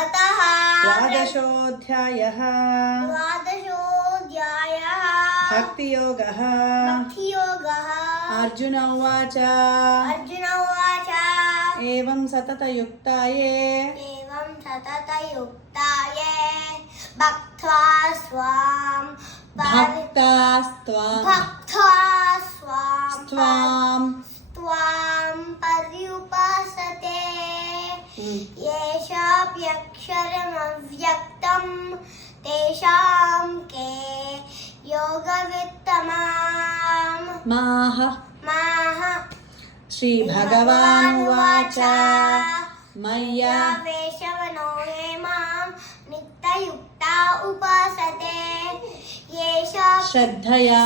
अतः द्वादशोऽध्यायः भक्तियोगः। अर्जुन उवाच एवं सततयुक्ताये भक्त्वा पर्युपासते येषाप्यक्षरमव्यक्तं तेषां के योगवित्तमाम् माह श्रीभगवानुवाच मय्या वेशवनो ये मां नित्ययुक्ता उपासते येषा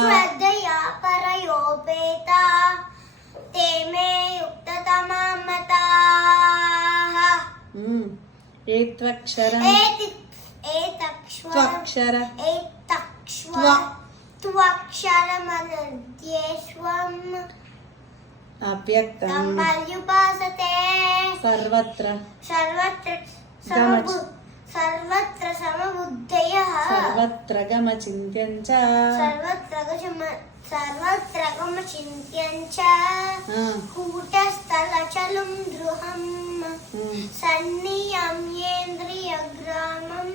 श्रद्धया परयोपेता ते मे युक्ततमा मताः। त्वक्षरमनद्येष्वम् अव्यक्तं पर्युपासते सर्वत्र समबुद्धयः सर्वत्र गमचिन्त्यं च कूटस्थलचलं द्रुहम् सन्नियम्येन्द्रियग्रामं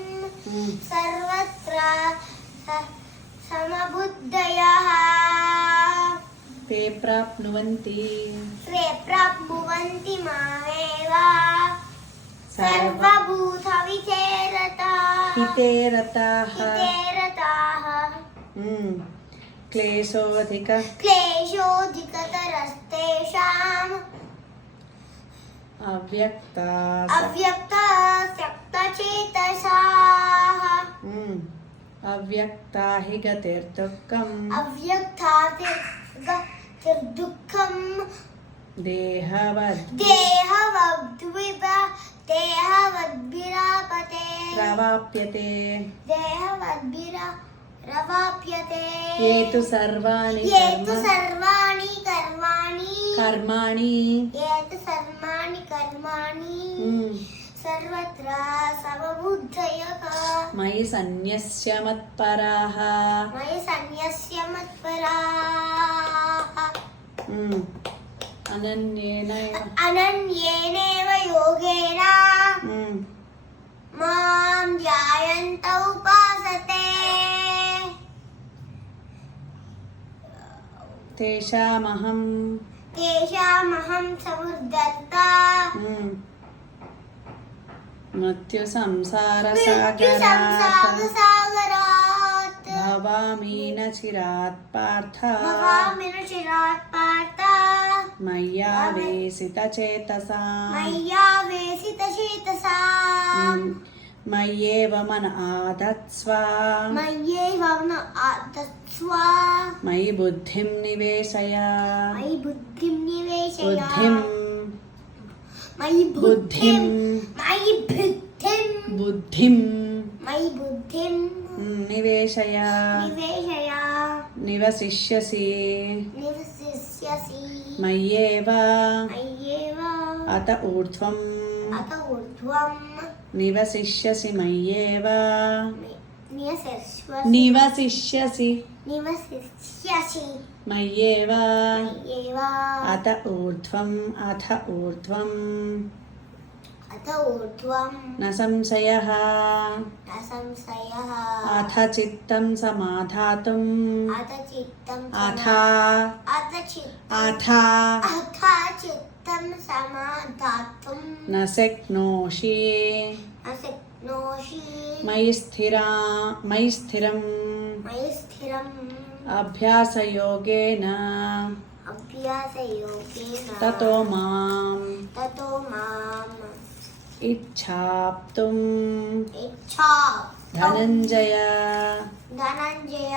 सर्वत्र समबुद्धयः ते प्राप्नुवन्ति मामेव सर्वभूतहिते रताः क्लेशोऽधिकतरस्तेषाम् अव्यक्तासक्तचेतसाः अव्यक्ता हि गतिर्दुःखम् दुःखम् रवाप्यते ये तु सर्वाणि कर्माणि सर्वत्र समबुद्धयः मयि सन्न्यस्य मत्पराः अनन्येनैव योगेन मां ध्यायन्त उपासते तेषामहं समुद्धर्ता मृत्युसंसारसागरात् भवामि न चिरात् पार्थ मय्यावेशितचेतसाम् मय्येव मन आधत्स्व मयि बुद्धिं निवेशय बुद्धिं निवेशय निवसिष्यसि मय्येव अत ऊर्ध्वं निवसिष्यसि मय्येव मय्येव अथ ऊर्ध्वं न संशयः अथ चित्तं समाधातुं न शक्नोषि मयि स्थिरम् अभ्यासयोगेन ततो माम् इच्छाप्तुम् धनञ्जय